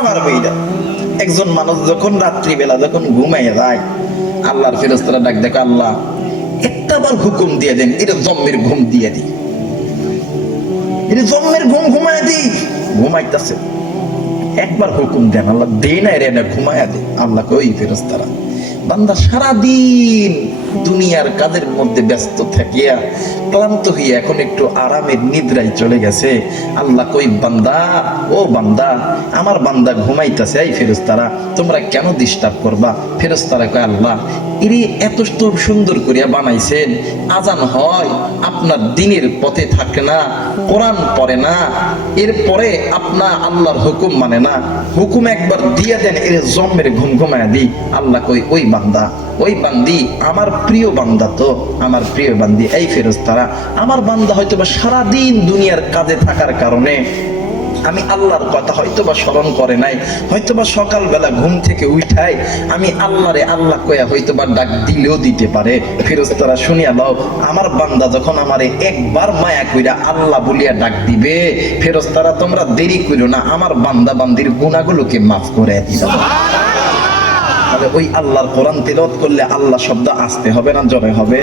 আমার বইটা একজন মানুষ যখন রাত্রিবেলা যখন ঘুমাইয়া যায়, আল্লাহর ফেরেশতারা ডাক দেখো, আল্লাহ একটাবার হুকুম দিয়ে দেন, এটা জম্মের ঘুম দিয়ে দিই, এটা জম্মের ঘুম ঘুমায় দিই। ঘুমাইতেছে, একবার হুকুম দেন, আল্লাহ দে না রে, না ঘুমায়া দে। আল্লাহ কই ফেরেশতারা, বান্দা সারাদিন দুনিয়ার কাজের মধ্যে ব্যস্ত থাকিয়া ক্লান্ত হইয়া এখন একটু আরামের নিদ্রায় চলে গেছে। আল্লাহ কই বান্দা, ও বান্দা, আমার বান্দা ঘুমাইতেছে, এই ফেরেশতারা তোমরা কেন ডিস্টার্ব করবা? ফেরেশতারা কয়, আল্লাহ ইনি এত সুন্দর করিয়া বানাইছেন, আজান হয় আপনার দিনের পথে থাকে না, কোরআন পড়ে না, এরপরে আপনার আল্লাহর হুকুম মানে না, হুকুম একবার দিয়ে দেন, এর জম্মের ঘুম ঘুমায়া দিই। আল্লাহ কই ওই বান্দা, ওই বান্দি আমার প্রিয় বান্দা, তো আমার প্রিয় বান্দি। এই ফেরেশতারা, আমার বান্দা হয়তোবা সারাদিন দুনিয়ার কাজে থাকার কারণে আমি আল্লাহর কথা হয়তোবা স্মরণ করে নাই, হয়তোবা সকালবেলা ঘুম থেকে উঠাই আমি আল্লাহরে আল্লাহ কয়া হয়তোবা ডাক দিলেও দিতে পারে। ফেরেশতারা শুনিয়া লও, আমার বান্দা যখন আমারে একবার মায়া কইরা আল্লাহ বলিয়া ডাক দিবে, ফেরেশতারা তোমরা দেরি কইরো না, আমার বান্দা বান্দির গুনাহগুলোকে মাফ করে দিও। তাহলে ওই আল্লাহর কোরআন তেলাওয়াত করলে আল্লাহ শব্দ আসতে হবে না জোরে হবে?